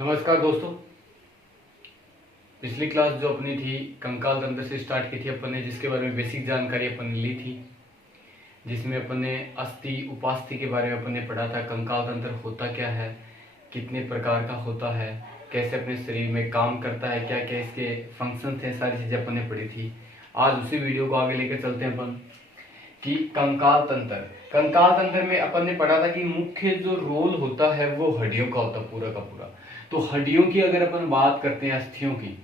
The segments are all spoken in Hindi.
नमस्कार दोस्तों। पिछली क्लास जो अपनी थी कंकाल तंत्र से स्टार्ट की थी अपन ने, जिसके बारे में बेसिक जानकारी अपन ने ली थी, जिसमें अपन ने अस्थि उपास्थि के बारे में अपन ने पढ़ा था। कंकाल तंत्र होता क्या है, कितने प्रकार का होता है, कैसे अपने शरीर में काम करता है, क्या क्या इसके फंक्शन थे, सारी चीजें अपन ने पढ़ी थी। आज उसी वीडियो को आगे लेकर चलते हैं अपन कि कंकाल तंत्र में अपन ने पढ़ा था कि मुख्य जो रोल होता है वो हड्डियों का होता है, पूरा का पूरा। तो हड्डियों की अगर अपन बात करते हैं, अस्थियों की,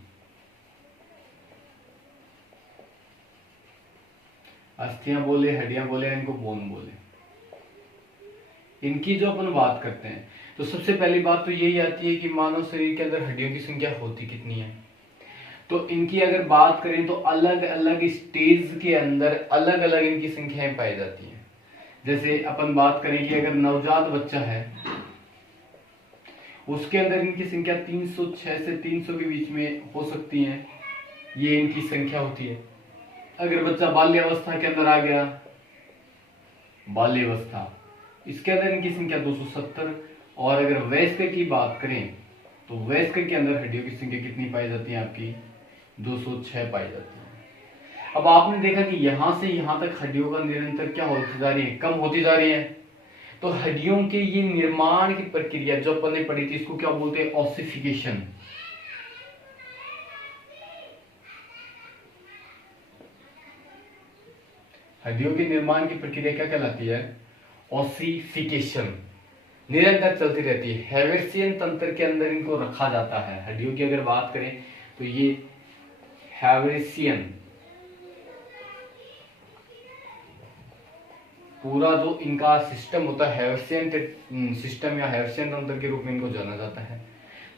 अस्थियां बोले, हड्डियां बोले, इनको बोन बोले, इनकी जो अपन बात करते हैं तो सबसे पहली बात तो यही आती है कि मानव शरीर के अंदर हड्डियों की संख्या होती कितनी है। तो इनकी अगर बात करें तो अलग अलग स्टेज के अंदर अलग अलग इनकी संख्याएं पाई जाती हैं। जैसे अपन बात करें कि अगर नवजात बच्चा है, उसके अंदर इनकी संख्या 306 से 300 के बीच में हो सकती है, ये इनकी संख्या होती है। अगर बच्चा बाल्यावस्था के अंदर आ गया, बाल्यावस्था, इसके अंदर इनकी संख्या 270। और अगर वयस्क की बात करें तो वयस्क के अंदर हड्डियों की संख्या कितनी पाई जाती है, आपकी 206 पाई जाती है। अब आपने देखा कि यहां से यहां तक हड्डियों का निरंतर क्या होती जा रही है, कम होती जा रही है। तो हड्डियों के ये निर्माण की प्रक्रिया जो अपन ने पढ़ी थी, इसको क्या बोलते हैं, ऑसिफिकेशन। हड्डियों के निर्माण की प्रक्रिया क्या कहलाती है, ऑसिफिकेशन, निरंतर चलती रहती है। हैवेर्सियन तंत्र के अंदर इनको रखा जाता है। हड्डियों की अगर बात करें तो ये हैवेर्सियन, पूरा जो इनका सिस्टम होता है, हैवेर्सियन सिस्टम या हैवेर्सियन तंत्र के रूप में इनको जाना जाता है।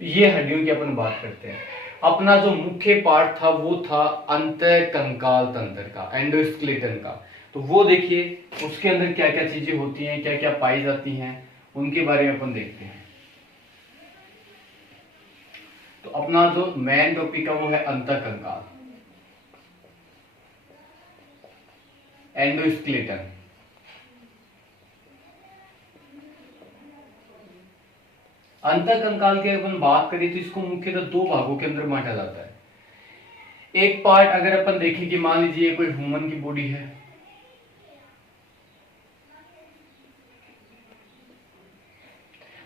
ये हड्डियों की अपन बात करते हैं। अपना जो मुख्य पार्ट था वो था अंतःकंकाल तंत्र का, एंडोस्केलेटन का। तो वो देखिए उसके अंदर क्या क्या चीजें होती हैं, क्या क्या पाई जाती हैं, उनके बारे में अपन देखते हैं। तो अपना जो मेन टॉपिक है वो है अंतःकंकाल, एंडोस्केलेटन। अंतःकंकाल की अपन बात करें तो इसको मुख्यतः दो भागों के अंदर बांटा जाता है। एक पार्ट अगर अपन देखें कि मान लीजिए कोई ह्यूमन की बॉडी है,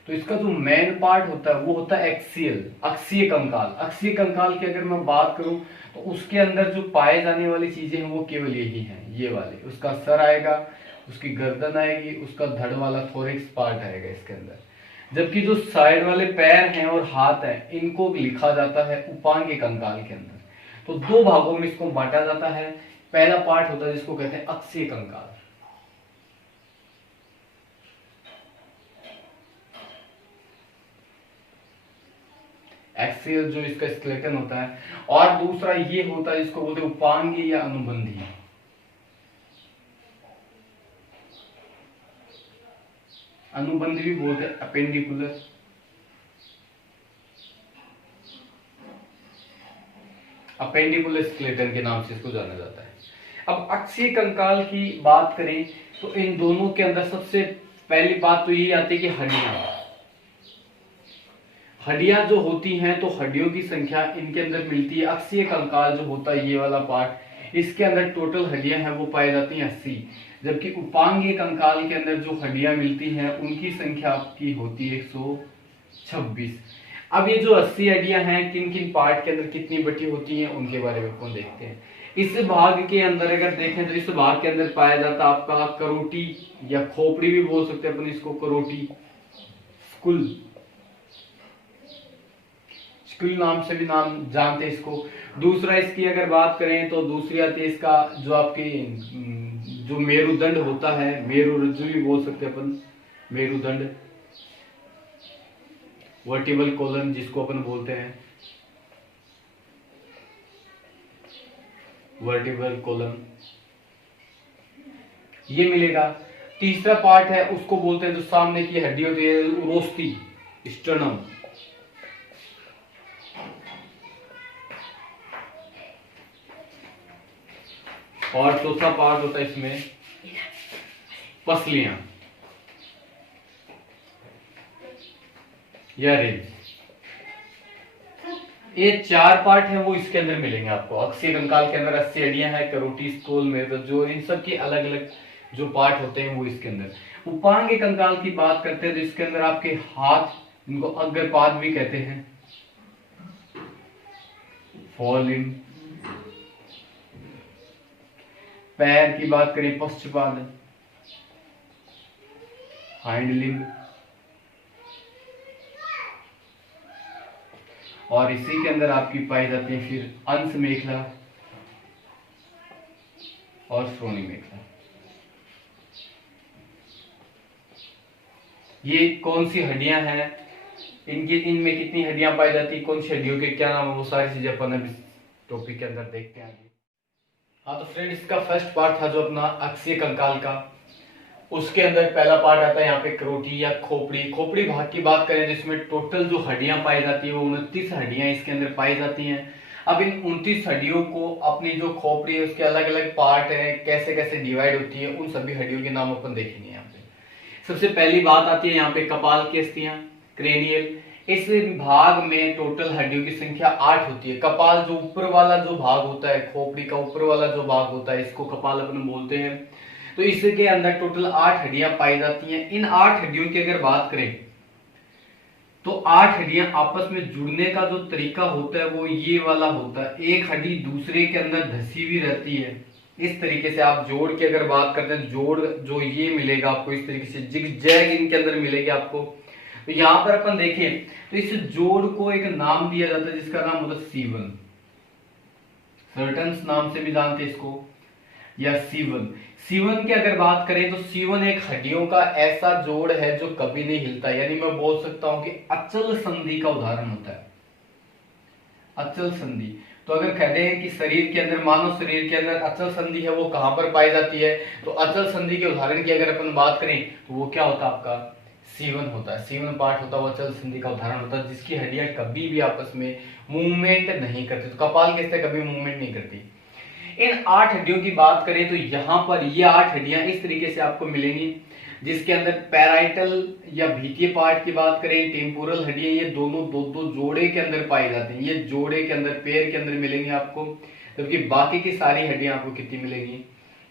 तो इसका जो मेन पार्ट होता है वो होता है एक्सियल, अक्षीय कंकाल। अक्षीय कंकाल की अगर मैं बात करूं तो उसके अंदर जो पाए जाने वाली चीजें हैं वो केवल यही हैं, ये वाले। उसका सर आएगा, उसकी गर्दन आएगी, उसका धड़ वाला थोरिक्स पार्ट आएगा इसके अंदर। जबकि जो साइड वाले पैर हैं और हाथ हैं, इनको लिखा जाता है उपांग कंकाल के अंदर। तो दो भागों में इसको बांटा जाता है। पहला पार्ट होता है जिसको कहते हैं अक्षीय कंकाल, एक्सियल जो इसका स्केलेटन होता है। और दूसरा ये होता है जिसको बोलते हैं उपांगी या अनुबंधी। अनुबंधी भी बोलते हैं अपेंडिकुलर। अपेंडिकुलर स्केलेटन के नाम से इसको जाना जाता है। अब अक्षीय कंकाल की बात करें तो इन दोनों के अंदर सबसे पहली बात तो यही आती है कि हड्डियां जो होती हैं, तो हड्डियों की संख्या इनके अंदर मिलती है। अक्षीय कंकाल जो होता है, ये वाला पार्ट, इसके अंदर टोटल हड्डियां हैं वो पाई जाती हैं 80। जबकि उपांगीय कंकाल के अंदर जो हड्डियां मिलती हैं उनकी संख्या आपकी होती है 126। अब ये जो 80 हड्डियां हैं, किन किन पार्ट के अंदर कितनी बटी होती हैं, उनके बारे में कौन देखते हैं। इस भाग के अंदर अगर देखें तो इस भाग के अंदर पाया जाता है आपका करोटी, या खोपड़ी भी बोल सकते हैं अपन इसको, करोटी, स्कुल, स्कुल नाम से भी नाम जानते हैं इसको। दूसरा इसकी अगर बात करें तो दूसरी आती है इसका जो आपके जो मेरुदंड होता है, मेरुरज्जु भी बोल सकते हैं अपन, मेरुदंड, वर्टिबल कॉलम जिसको अपन बोलते हैं, वर्टिबल कॉलम, ये मिलेगा। तीसरा पार्ट है उसको बोलते हैं जो सामने की हड्डी होती है, उरोस्थी, स्टर्नम। और चौथा पार्ट होता है इसमें पसलियां या रिब्स। ये 4 पार्ट है वो इसके अंदर मिलेंगे आपको। अक्षीय कंकाल के अंदर 80 हड्डियां हैं, करोटी, स्कूल में तो जो इन सब की अलग अलग जो पार्ट होते हैं वो इसके अंदर। उपांग कंकाल की बात करते हैं तो इसके अंदर आपके हाथ, इनको अग्रपाद भी कहते हैं, फोरलिम्ब। पैर की बात करें पश्चपाद, हाइंड लिम्ब, और इसी के अंदर आपकी पाई जाती है फिर अंश मेखला और श्रोणी मेखला। ये कौन सी हड्डियां हैं, इनमें कितनी हड्डियां पाई जाती है, कौन सी हड्डियों के क्या नाम है, वो सारी चीजें अपन अब इस टॉपिक के अंदर देखते हैं आगे। हाँ तो फ्रेंड, इसका फर्स्ट पार्ट था जो अपना अक्षीय कंकाल का। उसके अंदर पहला पार्ट आता है यहाँ पे करोटी या खोपड़ी। खोपड़ी भाग की बात करें जिसमें टोटल जो हड्डियां पाई जाती है वो 29 हड्डियां इसके अंदर पाई जाती हैं। अब इन 29 हड्डियों को अपनी जो खोपड़ी है उसके अलग अलग पार्ट है, कैसे कैसे डिवाइड होती है, उन सभी हड्डियों के नाम अपन देखेंगे यहाँ पे। सबसे पहली बात आती है यहाँ पे कपाल की अस्थियां, क्रेनियल। इस भाग में टोटल हड्डियों की संख्या 8 होती है। कपाल जो ऊपर वाला जो भाग होता है, खोपड़ी का ऊपर वाला जो भाग होता है, इसको कपाल अपन बोलते हैं। तो इसके अंदर टोटल 8 हड्डियां पाई जाती हैं। इन 8 हड्डियों की अगर बात करें तो 8 हड्डियां आपस में जुड़ने का जो तरीका होता है वो ये वाला होता है, एक हड्डी दूसरे के अंदर धसी हुई रहती है। इस तरीके से आप जोड़ की अगर बात करते हैं, जोड़ जो ये मिलेगा आपको इस तरीके से जिगजैग इनके अंदर मिलेगी आपको। तो यहां पर अपन देखें तो इस जोड़ को एक नाम दिया जाता है जिसका नाम होता है सीवन। सर्टन्स नाम से भी जानते हैं इसको, या सीवन। सीवन की अगर बात करें तो सीवन एक हड्डियों का ऐसा जोड़ है जो कभी नहीं हिलता, यानी मैं बोल सकता हूं कि अचल संधि का उदाहरण होता है। अचल संधि तो अगर कहते हैं कि शरीर के अंदर, मानव शरीर के अंदर अचल संधि है, वो कहां पर पाई जाती है, तो अचल संधि के उदाहरण की अगर अपन बात करें तो वो क्या होता है, आपका सीवन होता है। सीवन पार्ट होता है वो अचल संधि का उदाहरण होता है, जिसकी हड्डियां कभी भी आपस में मूवमेंट नहीं करती। तो कपाल किससे कभी मूवमेंट नहीं करती। इन 8 हड्डियों की बात करें तो यहां पर ये 8 हड्डियां इस तरीके से आपको मिलेंगी, जिसके अंदर पैराइटल या भीतीय पार्ट की बात करें, टेम्पोरल हड्डियां, ये दोनों दो जोड़े के अंदर पाई जाती हैं। ये जोड़े के अंदर, पैर के अंदर मिलेंगे आपको, जबकि बाकी की सारी हड्डियां आपको कितनी मिलेंगी,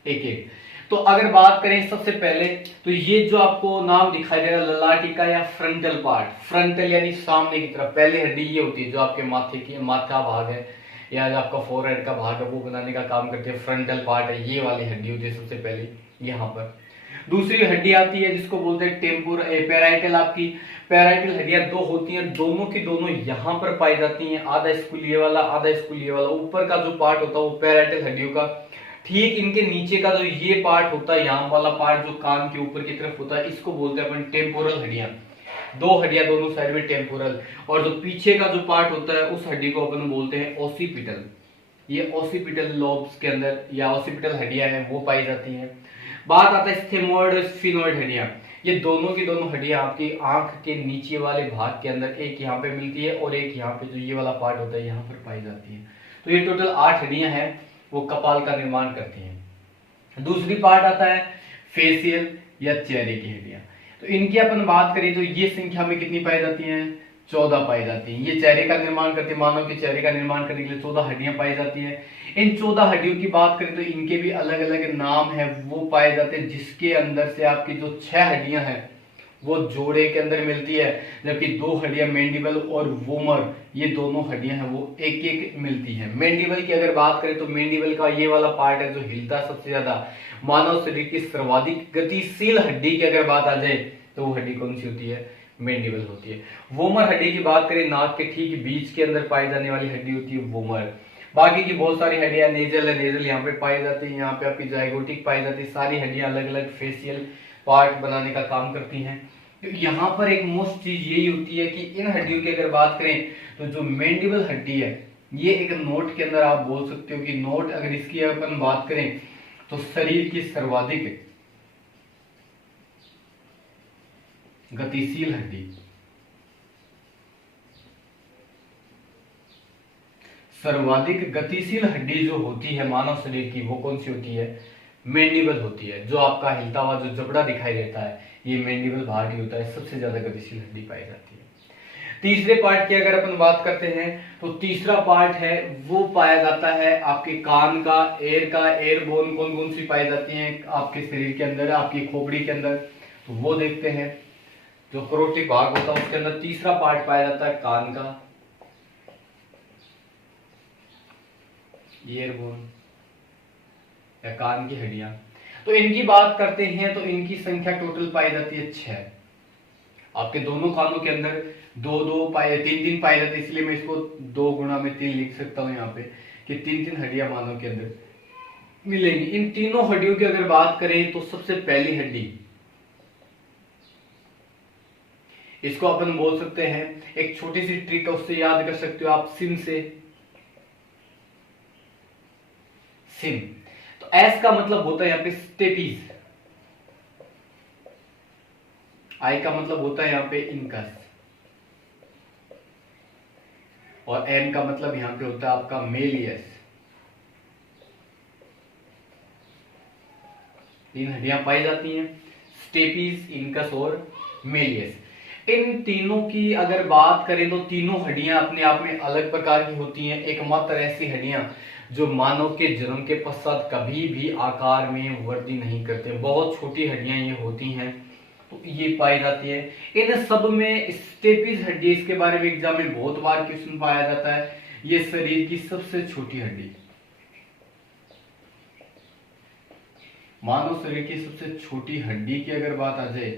एक एक। तो अगर बात करें सबसे पहले तो ये जो आपको नाम दिखाई दे रहा है ललाटिका या फ्रंटल पार्ट, फ्रंटल यानी सामने की तरफ, पहली हड्डी ये होती है जो आपके माथे की, माथा भाग है या जो आपका फोरहेड का भाग है वो बनाने का काम करती है, फ्रंटल पार्ट है, ये वाली हड्डी होती है सबसे पहले यहाँ पर। दूसरी हड्डी आती है जिसको बोलते हैं पैराइटल। आपकी पैराइटल हड्डियां 2 होती हैं, दोनों की दोनों यहाँ पर पाई जाती हैं, आधा स्कूल ये वाला, आधा स्कूल ये वाला। ऊपर का जो पार्ट होता है वो पैराइटल हड्डियों का, ठीक इनके नीचे का जो ये पार्ट होता है, यहाँ वाला पार्ट जो कान के ऊपर की तरफ होता है, इसको बोलते हैं अपन टेम्पोरल हड्डियां। 2 हड्डियां दोनों साइड में टेम्पोरल, और जो पीछे का जो पार्ट होता है उस हड्डी को अपन बोलते हैं ओसिपिटल। ये ओसिपिटल लोब्स के अंदर या ओसिपिटल हड्डियां हैं वो पाई जाती हैं। बात आता है स्फेनोइड और स्फिनोइड हड्डियां। ये दोनों की दोनों हड्डियां आपकी आंख के नीचे वाले भाग के अंदर, एक यहाँ पे मिलती है और एक यहाँ पे जो ये वाला पार्ट होता है यहाँ पर पाई जाती है। तो ये टोटल 8 हड्डियां हैं वो कपाल का निर्माण करती हैं। दूसरी पार्ट आता है फेसियल या चेहरे की हड्डियां। तो इनकी अपन बात करें तो ये संख्या में कितनी पाई जाती हैं, 14 पाई जाती हैं। ये चेहरे का निर्माण करती है, मानव के चेहरे का निर्माण करने के लिए 14 हड्डियां पाई जाती हैं। इन 14 हड्डियों की बात करें तो इनके भी अलग अलग नाम है वो पाए जाते हैं, जिसके अंदर से आपकी जो 6 हड्डियां हैं वो जोड़े के अंदर मिलती है, जबकि 2 हड्डियां मैंडिबल और वोमर, ये दोनों हड्डियां हैं वो एक एक मिलती हैं। मैंडिबल की अगर बात करें तो मैंडिबल का ये वाला पार्ट है जो हिलता सबसे ज्यादा। मानव शरीर की सर्वाधिक गतिशील हड्डी की अगर बात आ जाए तो वो हड्डी कौन सी होती है, मैंडिबल होती है। वोमर हड्डी की बात करें, नाक के ठीक बीच के अंदर पाई जाने वाली हड्डी होती है वोमर। बाकी की बहुत सारी हड्डियां, नेजल है, नेजल यहाँ पे पाई जाती है, यहाँ पे आपकी जाइगोटिक पाई जाती है। सारी हड्डियां अलग अलग फेसियल पार्ट बनाने का काम करती हैं। तो यहाँ पर एक मोस्ट चीज यही होती है कि इन हड्डियों की अगर बात करें तो जो मैंडिबल हड्डी है ये एक नोट के अंदर आप बोल सकते हो कि नोट, अगर इसकी अपन बात करें तो शरीर की सर्वाधिक गतिशील हड्डी, सर्वाधिक गतिशील हड्डी जो होती है मानव शरीर की वो कौन सी होती है, मैंडिबल होती है। जो आपका हिलता हुआ जो जबड़ा दिखाई देता है ये मैंडिबल भाग ही होता है, सबसे ज्यादा गतिशील हड्डी पाई जाती है। तीसरे पार्ट की अगर अपन बात करते हैं तो तीसरा पार्ट है वो पाया जाता है आपके कान का, एयर बोन कौन कौन सी पाई जाती हैं आपके शरीर के अंदर, आपकी खोपड़ी के अंदर, तो वो देखते हैं। जो करोटिक भाग होता है उसके अंदर तीसरा पार्ट पाया जाता है कान का, ईयर बोन या कान की हड्डियां। तो इनकी बात करते हैं तो इनकी संख्या टोटल पाई जाती है 6। आपके दोनों कानों के अंदर दो दो पाए, तीन तीन पाए जाते हैं, इसलिए मैं इसको 2 गुणा में 3 लिख सकता हूं यहाँ पे कि 3 हड्डियां मानव के अंदर मिलेंगी। इन तीनों हड्डियों की अगर बात करें तो सबसे पहली हड्डी, इसको अपन बोल सकते हैं, एक छोटी सी ट्रिक है उससे याद कर सकते हो आप, सिम से। सिम तो एस का मतलब होता है यहाँ पे स्टेपीज, आई का मतलब होता है यहाँ पे इनकस, और एन का मतलब यहां पे होता है आपका मेलियस। 3 हड्डियां पाई जाती हैं, स्टेपीज, इनकस और मेलियस। इन तीनों की अगर बात करें तो तीनों हड्डियां अपने आप में अलग प्रकार की होती हैं। एकमात्र ऐसी हड्डियां जो मानव के जन्म के पश्चात कभी भी आकार में वृद्धि नहीं करते, बहुत छोटी हड्डियां ये होती हैं, तो ये पाई जाती है। इन सब में स्टेपीज हड्डी, इसके बारे में एग्जाम में बहुत बार क्वेश्चन पाया जाता है। ये शरीर की सबसे छोटी हड्डी, मानव शरीर की सबसे छोटी हड्डी की अगर बात आ जाए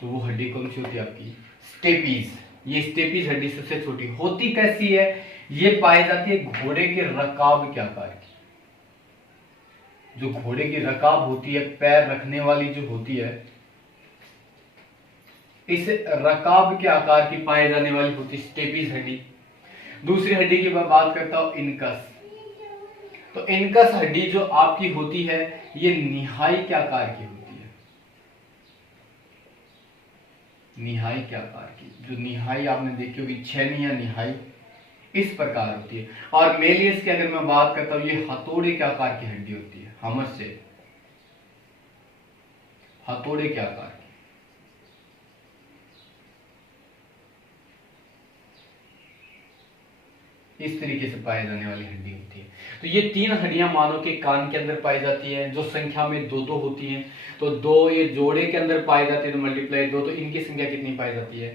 तो वो हड्डी कौन सी होती है आपकी, स्टेपीज। ये स्टेपीज हड्डी सबसे छोटी होती कैसी है, ये पाई जाती है घोड़े के रकाब के आकार की। जो घोड़े की रकाब होती है, पैर रखने वाली जो होती है, इस रकाब के आकार की पाए जाने वाली होती है स्टेपीज हड्डी। दूसरी हड्डी की मैं बात करता हूं इनकस। तो इनकस हड्डी जो आपकी होती है ये निहाई के आकार की होती है, निहाई के आकार की। जो निहाई आपने देखी होगी, छेनी या निहाई, इस प्रकार होती है। और मेलियस की अगर मैं बात करता हूं, ये हथौड़े के आकार की हड्डी होती है, हमर से हथौड़े के आकार की। इस तरीके से पाए जाने वाली हड्डी होती है। तो ये 3 हड्डियां मानव के कान के अंदर पाई जाती है, जो संख्या में 2-2 होती हैं। तो 2 ये जोड़े के अंदर पाई जाती है, तो मल्टीप्लाई 2, तो इनकी संख्या कितनी पाई जाती है,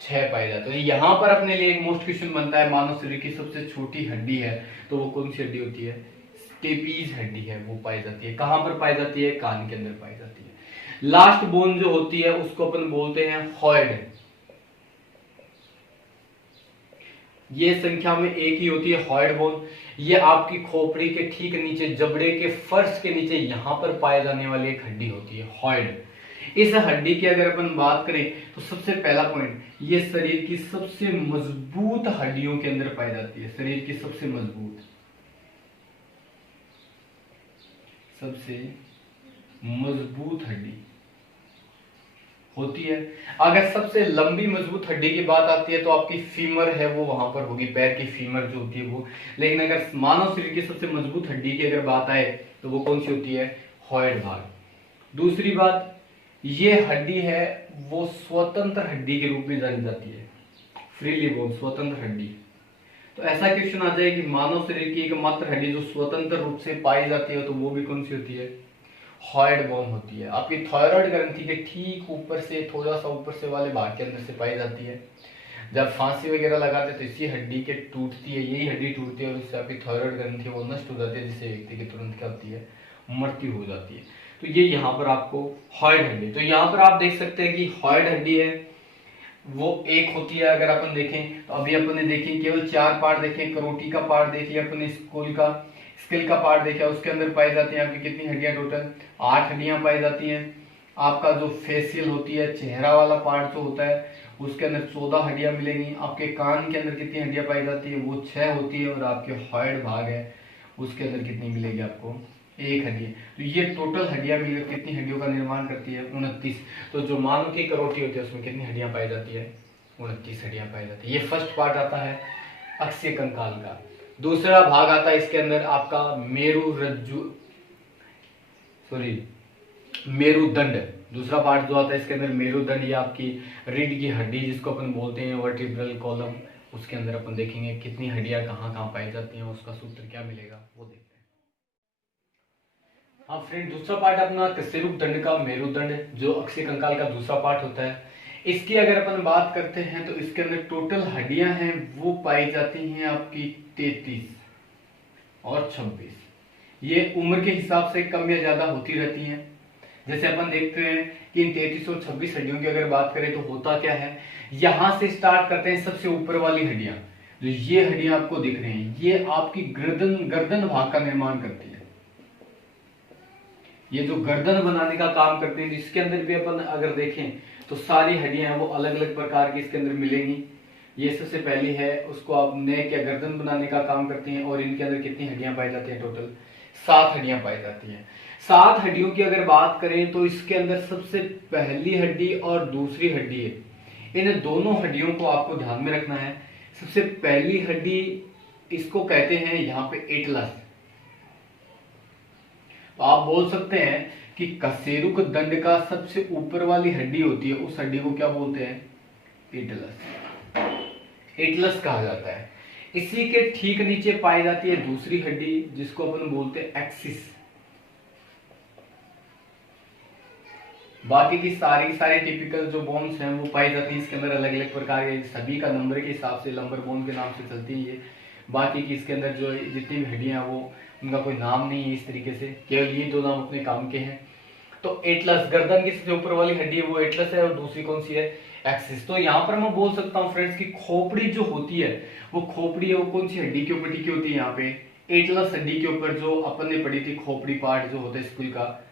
6 पाई जाती है। यहाँ पर अपने लिए एक मोस्ट क्वेश्चन बनता है, मानव शरीर की सबसे छोटी हड्डी है तो वो कौन सी हड्डी होती है, स्टेपीज हड्डी है, वो पाई जाती है। कहां पर पाई जाती है, कान के अंदर पाई जाती है। लास्ट बोन जो होती है उसको अपन बोलते हैं हॉइड। ये संख्या में एक ही होती है, हॉइड बोन। ये आपकी खोपड़ी के ठीक नीचे, जबड़े के फर्श के नीचे यहां पर पाए जाने वाली एक हड्डी होती है, हॉइड। इस हड्डी की अगर अपन बात करें तो सबसे पहला पॉइंट, ये शरीर की सबसे मजबूत हड्डियों के अंदर पाई जाती है। शरीर की सबसे मजबूत हड्डी होती है। अगर सबसे लंबी मजबूत हड्डी की बात आती है तो आपकी फीमर है वो वहां पर होगी, पैर की फीमर जो होती है वो। लेकिन अगर मानव शरीर की सबसे मजबूत हड्डी की अगर बात आए तो वो कौन सी होती है, हॉइड भाग। दूसरी बात, ये हड्डी है वो स्वतंत्र हड्डी के रूप में जानी जाती है, फ्रीली बोन, स्वतंत्र हड्डी। तो ऐसा क्वेश्चन आ जाए कि मानव शरीर की एकमात्र हड्डी जो स्वतंत्र रूप से पाई जाती है तो वो भी कौन सी होती है, हॉइड बोन होती है। आपकी थायराइड ग्रंथि के ठीक ऊपर से, थोड़ा सा ऊपर से वाले भाग के अंदर से पाई जाती है। जब फांसी वगैरह लगाते तो इसी हड्डी के टूटती है, यही हड्डी टूटती है और इससे आपकी थायराइड ग्रंथि वो नष्ट हो जाती है, जिससे व्यक्ति की तुरंत क्या होती है, मृत्यु हो जाती है। तो ये यहाँ पर आपको हॉइड हड्डी, तो यहाँ पर आप देख सकते हैं कि हॉइड हड्डी है वो एक होती है। अगर अपन देखें तो अभी अपन ने देखी केवल 4 पार्ट देखे, करोटी का पार्ट देख लिया अपन, स्किल का पार्ट देखा, उसके अंदर पाई जाती है आपकी कितनी हड्डियां, टोटल 8 हड्डियां पाई जाती हैं। आपका जो फेशियल होती है, चेहरा वाला पार्ट जो होता है, उसके अंदर 14 हड्डियां मिलेंगी। आपके कान के अंदर कितनी हड्डियां पाई जाती है, वो 6 होती है। और आपके हॉइड भाग है उसके अंदर कितनी मिलेगी आपको, 1 हड्डी। तो ये टोटल हड्डियां मिलकर कितनी हड्डियों का निर्माण करती है, 29। तो जो मानव की करोटी होती है उसमें कितनी हड्डियां पाई जाती है, 29 हड्डियां पाई जाती है। ये फर्स्ट पार्ट आता है अक्षीय कंकाल का। दूसरा भाग आता है इसके अंदर आपका मेरुदंड। दूसरा पार्ट जो आता है इसके अंदर मेरुदंड या आपकी रीढ़ की हड्डी जिसको अपन बोलते हैं वर्टिब्रल कॉलम, उसके अंदर अपन देखेंगे कितनी हड्डियां कहाँ कहाँ पाई जाती हैं, उसका सूत्र क्या मिलेगा वो देखते हैं। हाँ फ्रेंड, दूसरा पार्ट अपना कशेरुक दंड का मेरुदंड जो अक्षीय कंकाल का दूसरा पार्ट होता है। इसकी अगर अपन बात करते हैं तो इसके अंदर टोटल हड्डियां हैं वो पाई जाती हैं आपकी 33 और 26। ये उम्र के हिसाब से कम या ज्यादा होती रहती हैं। जैसे अपन देखते हैं कि इन 33 और 26 हड्डियों की अगर बात करें तो होता क्या है, यहां से स्टार्ट करते हैं सबसे ऊपर वाली हड्डियां, जो ये हड्डियां आपको दिख रही हैं, ये आपकी गर्दन भाग का निर्माण करती है। ये जो गर्दन बनाने का काम करते हैं, जिसके अंदर भी अपन अगर देखें तो सारी हड्डियां हैं वो अलग अलग प्रकार की इसके अंदर मिलेंगी। ये सबसे पहली है, उसको आप नेक या गर्दन बनाने का काम करती हैं। और इनके अंदर कितनी हड्डियां पाई जाती हैं? टोटल 7 हड्डियां पाई जाती हैं। 7 हड्डियों की अगर बात करें तो इसके अंदर सबसे पहली हड्डी और दूसरी हड्डी है, इन दोनों हड्डियों को आपको ध्यान में रखना है। सबसे पहली हड्डी इसको कहते हैं यहाँ पे एटलस। तो आप बोल सकते हैं कि कशेरुक दंड का सबसे ऊपर वाली हड्डी होती है, उस हड्डी को क्या बोलते हैं? एटलस। एटलस कहा जाता है। इसी के ठीक नीचे पाई जाती है दूसरी हड्डी जिसको अपन बोलते हैं एक्सिस। बाकी की सारी टिपिकल जो बोन्स हैं वो पाई जाती है इसके अंदर अलग अलग प्रकार के, सभी का नंबर के हिसाब से लंबर बोन के नाम से चलती है ये। बाकी की इसके अंदर जो जितनी भी हड्डियां हैं वो उनका कोई नाम नहीं है इस तरीके से, केवल ये दो नाम अपने काम के हैं। तो एटलस, गर्दन की सबसे ऊपर वाली हड्डी है वो एटलस है और दूसरी कौन सी है? एक्सिस। तो यहाँ पर मैं बोल सकता हूँ फ्रेंड्स की खोपड़ी जो होती है वो खोपड़ी है वो कौन सी हड्डी के ऊपर टिकी होती है? यहाँ पे एटलस हड्डी के ऊपर, जो अपन ने पढ़ी थी खोपड़ी पार्ट जो होता है स्कूल का,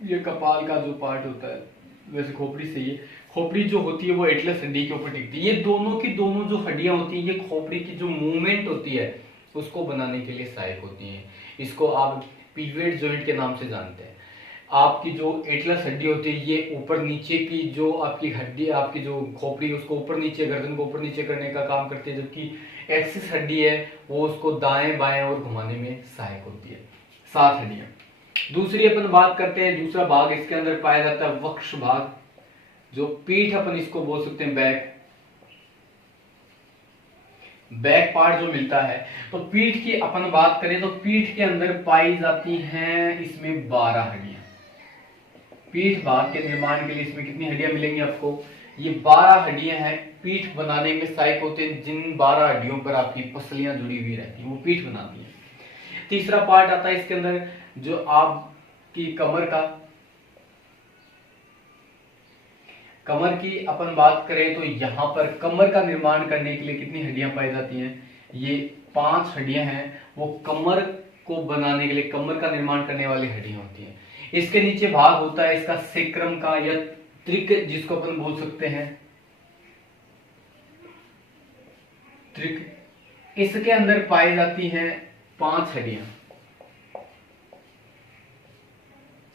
ये कपाल का जो पार्ट होता है, वैसे खोपड़ी से ये खोपड़ी जो होती है वो एटलस हड्डी के ऊपर टिकती है। ये दोनों की दोनों जो हड्डियां होती हैं ये खोपड़ी की जो मूवमेंट होती है उसको बनाने के लिए सहायक होती हैं। इसको आप पिवट जॉइंट के नाम से जानते हैं। आपकी जो एटलस हड्डी होती है ये ऊपर नीचे की जो आपकी हड्डी, आपकी जो खोपड़ी उसको ऊपर नीचे, गर्दन को ऊपर नीचे करने का काम करती है, जबकि एक्सिस हड्डी है वो उसको दाएं बाएं और घुमाने में सहायक होती है। 7 हड्डियां। दूसरी अपन बात करते हैं, दूसरा भाग इसके अंदर पाया जाता है वक्ष भाग, जो पीठ अपन इसको बोल सकते हैं बैक पार्ट जो मिलता है। तो पीठ की अपन बात करें तो पीठ के अंदर पाई जाती हैं इसमें 12 हड्डियां। पीठ भाग के निर्माण के लिए इसमें कितनी हड्डियां मिलेंगी आपको? ये 12 हड्डियां हैं, पीठ बनाने में सहायक होते हैं। जिन 12 हड्डियों पर आपकी पसलियां जुड़ी हुई रहती हैं वो पीठ बनाती है। तीसरा पार्ट आता है इसके अंदर जो आपकी कमर की अपन बात करें तो यहां पर कमर का निर्माण करने के लिए कितनी हड्डियां पाई जाती हैं? ये 5 हड्डियां हैं, वो कमर को बनाने के लिए, कमर का निर्माण करने वाली हड्डियां होती हैं। इसके नीचे भाग होता है इसका सेक्रम का या त्रिक जिसको अपन बोल सकते हैं त्रिक। इसके अंदर पाई जाती हैं 5 हड्डियां।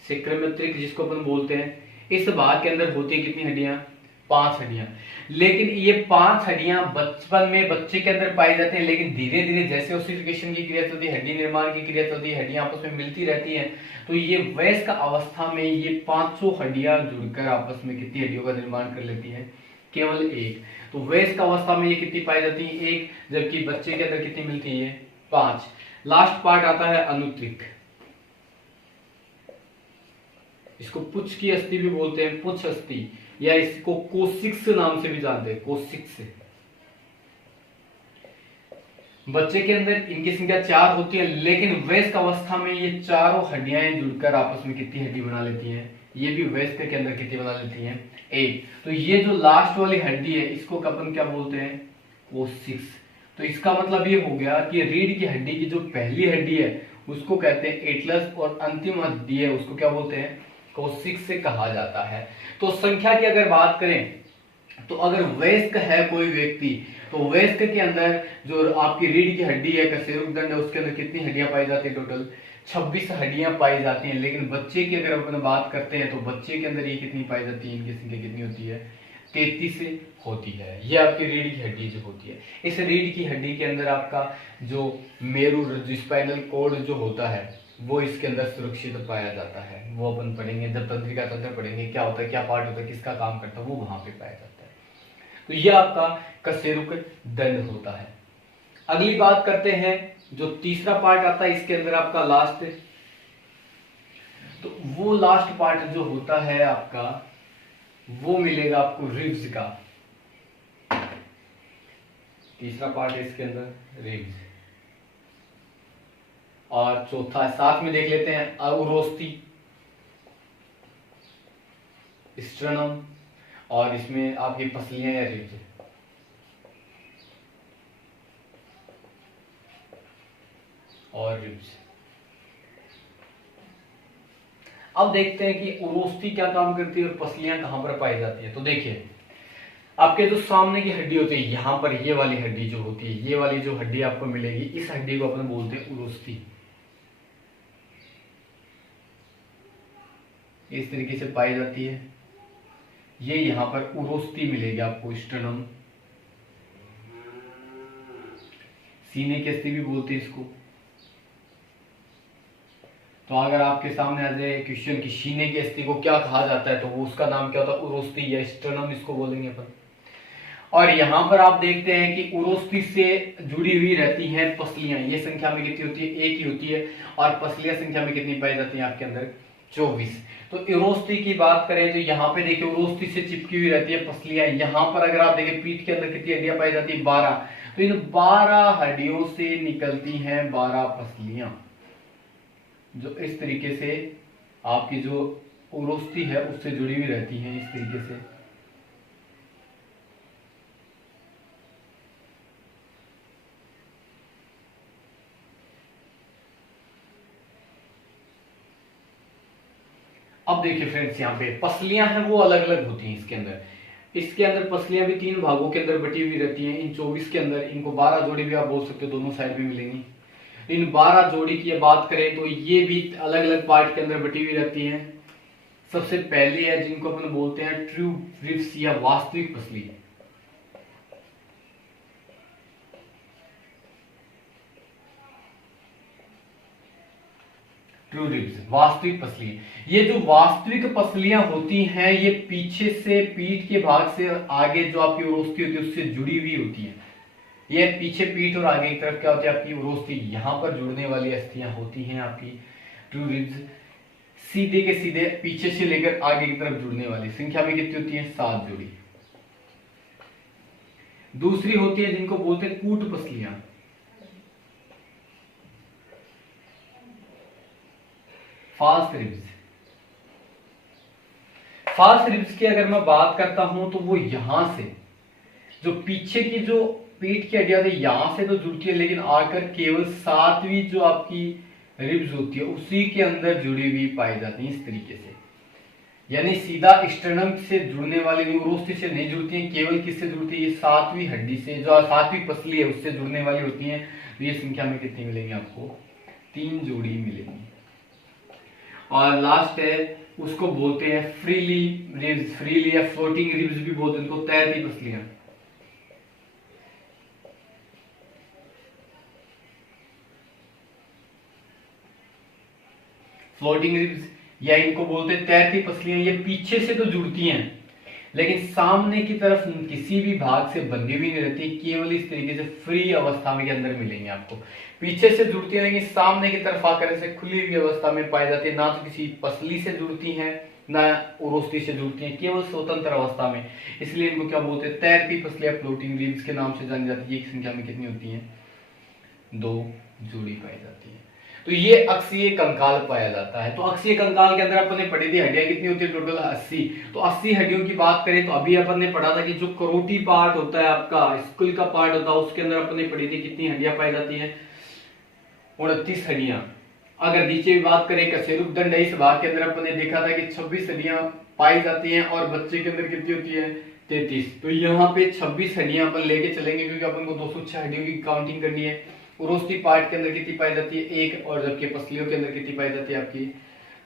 सेक्रम या त्रिक जिसको अपन बोलते हैं, इस भाग के अंदर होती है कितनी हड्डियां? 5 हड्डियां। लेकिन ये 5 हड्डियां बचपन में बच्चे के अंदर पाई जाती हैं, लेकिन धीरे धीरे जैसे ओसिफिकेशन की क्रिया चलती है, हड्डी निर्माण की क्रिया चलती है, हड्डियां आपस में मिलती रहती हैं, तो ये वयस्क अवस्था में ये 500 हड्डियां जुड़कर आपस में कितनी हड्डियों का निर्माण कर लेती है? केवल 1। तो वयस्क अवस्था में ये कितनी पाई जाती है? 1, जबकि बच्चे के अंदर कितनी मिलती है? 5। लास्ट पार्ट आता है अनुत्रिक। इसको पुच्छ की अस्थि भी बोलते हैं, पुच्छ अस्थि, या इसको कोशिक्स नाम से भी जानते हैं, कोशिक्स। बच्चे के अंदर इनकी संख्या 4 होती है, लेकिन वयस्क अवस्था में ये चारों हड्डियां जुड़कर आपस में कितनी हड्डी बना लेती हैं? ये भी वयस्क के अंदर कितनी बना लेती हैं? 1। तो ये जो लास्ट वाली हड्डी है इसको अपन क्या बोलते हैं? कोशिक्स। तो इसका मतलब ये हो गया कि रीढ़ की हड्डी की जो पहली हड्डी है उसको कहते हैं एटलस, और अंतिम हड्डी है उसको क्या बोलते हैं? कोशिक्स से कहा जाता है। तो संख्या की अगर बात करें तो अगर वयस्क है कोई व्यक्ति, तो वयस्क के अंदर जो आपकी रीढ़ की हड्डी है, कशेरुक दंड है, उसके अंदर कितनी हड्डियां पाई जाती है? टोटल 26 हड्डियां पाई जाती हैं। लेकिन बच्चे की अगर अपन बात करते हैं तो बच्चे के अंदर ये कितनी पाई जाती है? इनकी संख्या कितनी होती है? 33 से होती है। ये आपकी रीढ़ की हड्डी जो होती है, इस रीढ़ की हड्डी के अंदर आपका जो मेरु स्पाइनल कॉर्ड जो होता है वो इसके अंदर सुरक्षित पाया जाता है। वो अपन पढ़ेंगे जब तंत्रिका तंत्र पढ़ेंगे, क्या होता है, क्या पार्ट होता है, किसका काम करता है, वो वहां पे पाया जाता है। तो ये आपका कशेरुक दंड होता है। अगली बात करते हैं, जो तीसरा पार्ट आता है इसके अंदर आपका लास्ट, तो वो लास्ट पार्ट जो होता है आपका, वो मिलेगा आपको रिब्स का। तीसरा पार्ट है इसके अंदर रिब्स, और चौथा साथ में देख लेते हैं उरोस्थी, स्ट्रनम, और इसमें आपकी पसलियां या रिब्स। और रिब्स। अब देखते हैं कि उरोस्थी क्या काम करती है और पसलियां कहां पर पाई जाती है। तो देखिए, आपके जो सामने की हड्डी होती है, यहां पर ये वाली हड्डी जो होती है, ये वाली जो हड्डी आपको मिलेगी, इस हड्डी को अपन बोलते हैं उरोस्थी। इस तरीके से पाई जाती है। ये यहां पर उरोस्थी मिलेगी आपको, स्टर्नम, सीने की अस्थि भी बोलते हैं इसको। तो अगर आपके सामने आ जाए क्वेश्चन की सीने की अस्थि को क्या कहा जाता है, तो वो उसका नाम क्या होता है, उरोस्थी या स्टर्नम इसको बोलेंगे अपन। और यहां पर आप देखते हैं कि उरोस्थी से जुड़ी हुई रहती हैं पसलियां। ये संख्या में कितनी होती है, एक ही होती है। और पसलियां संख्या में कितनी पाई जाती है आपके अंदर, 24। तो उरोस्थी की बात करें तो यहाँ पे देखिए उरोस्थी से चिपकी हुई रहती है पसलियां। यहाँ पर अगर आप देखें पीठ के अंदर कितनी हड्डियां पाई जाती है, 12। तो इन 12 हड्डियों से निकलती हैं 12 पसलियां, जो इस तरीके से आपकी जो उरोस्थी है उससे जुड़ी हुई रहती हैं इस तरीके से। अब देखिए फ्रेंड्स, यहाँ पे पसलियां हैं वो अलग अलग होती हैं इसके अंदर पसलियां भी 3 भागों के अंदर बटी हुई रहती हैं। इन 24 के अंदर इनको 12 जोड़ी भी आप बोल सकते हो, दोनों साइड में मिलेंगी। इन 12 जोड़ी की बात करें तो ये भी अलग अलग पार्ट के अंदर बटी हुई रहती हैं। सबसे पहली है जिनको अपन बोलते हैं ट्रू रिब्स या वास्तविक पसली। ट्रू रिब्स, वास्तविक पसली। ये जो वास्तविक पसलियां होती हैं ये पीछे से पीठ के भाग से आगे जो आपकी उरोस्थी होती है उससे जुड़ी हुई होती है। ये पीछे पीठ और आगे की तरफ क्या होती है आपकी उरोस्थी, यहां पर जुड़ने वाली अस्थियां होती हैं आपकी ट्रू रिब्स। सीधे के सीधे पीछे से लेकर आगे की तरफ जुड़ने वाली संख्या में कितनी होती है, 7 जोड़ी। दूसरी होती है जिनको बोलते हैं कूट पसलियां, फाल्स रिब्स। फाल्स रिब्स की अगर मैं बात करता हूं तो वो यहां से जो पीछे की जो पीठ की हड्डियां थी यहां से तो जुड़ती है, लेकिन आकर केवल 7वीं जो आपकी रिब्स होती है उसी के अंदर जुड़ी हुई पाई जाती है इस तरीके से। यानी सीधा स्टर्नम से जुड़ने वाली उरोस्थी से नहीं जुड़ती है, केवल किससे जुड़ती है, 7वीं हड्डी से, जो 7वीं पसली है उससे जुड़ने वाली होती है। तो ये संख्या में कितनी मिलेंगी आपको, 3 जोड़ी मिलेंगी। और लास्ट है उसको बोलते हैं फ्रीली रिब्स, फ्रीली या फ्लोटिंग रिब्स भी बोलते हैं, उनको तैरती पसलियां। फ्लोटिंग रिब्स या इनको बोलते हैं तैरती पसलियां। ये पीछे से तो जुड़ती हैं लेकिन सामने की तरफ किसी भी भाग से बंधी हुई नहीं रहती, केवल इस तरीके से फ्री अवस्था में के अंदर मिलेंगे आपको। पीछे से जुड़ती है लेकिन सामने की तरफ आकर ऐसे खुली हुई अवस्था में पाई जाती है। ना तो किसी पसली से जुड़ती हैं ना उरोस्थी से जुड़ती हैं, केवल स्वतंत्र अवस्था में। इसलिए इनको क्या बोलते हैं, तैरती पसलियां, फ्लोटिंग रिब्स के नाम से जानी जाती है। एक संख्या में कितनी होती है, 2 जोड़ी पाई जाती है। तो ये अक्षीय कंकाल पाया जाता है। तो अक्षीय कंकाल के अंदर अपन ने पढ़ी थी हड्डियां कितनी होती है, टोटल 80। तो 80 हड्डियों की बात करें तो अभी अपन ने पढ़ा था कि जो करोटी पार्ट होता है आपका, स्कुल का पार्ट होता है, उसके अंदर अपन ने पढ़ी थी कितनी हड्डियां पाई जाती है, 29 हड्डियां। अगर नीचे भी बात करें कशेरुक दंड इस भाग के अंदर अपन ने देखा था कि 26 हड्डियां पाई जाती हैं और बच्चे के अंदर कितनी होती है, 33। तो यहाँ पे 26 हड्डियां अपन लेके चलेंगे क्योंकि अपन को 206 हड्डियों की काउंटिंग करनी है। उरोस्थी पार्ट के अंदर कितनी पाई जाती है, 1, और जबकि पसलियों के अंदर कितनी पाई जाती है आपकी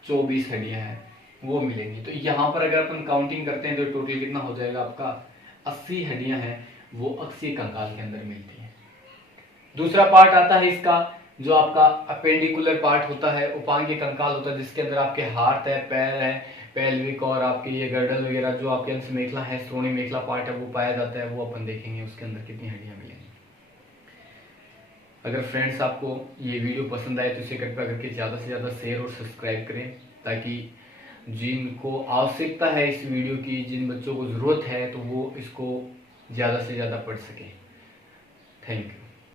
24 हड्डियां हैं वो मिलेंगी। तो यहाँ पर अगर अपन काउंटिंग करते हैं तो टोटल कितना हो जाएगा आपका, 80 हड्डियां हैं वो अक्षीय कंकाल के अंदर मिलती हैं। दूसरा पार्ट आता है इसका जो आपका अपेंडिकुलर पार्ट होता है, उपांगी कंकाल होता है, जिसके अंदर आपके हाथ है, पैर है, पेल्विक और आपकी ये गर्दन वगैरह, जो आपके अंश मेखला है, श्रोणी मेखला पार्ट है, वो पाया जाता है, वो अपन देखेंगे उसके अंदर कितनी हड्डियां मिलेंगी। अगर फ्रेंड्स आपको ये वीडियो पसंद आए तो इसे कृपया करके ज़्यादा से ज़्यादा शेयर और सब्सक्राइब करें, ताकि जिनको आवश्यकता है इस वीडियो की, जिन बच्चों को ज़रूरत है, तो वो इसको ज़्यादा से ज़्यादा पढ़ सकें। Thank you.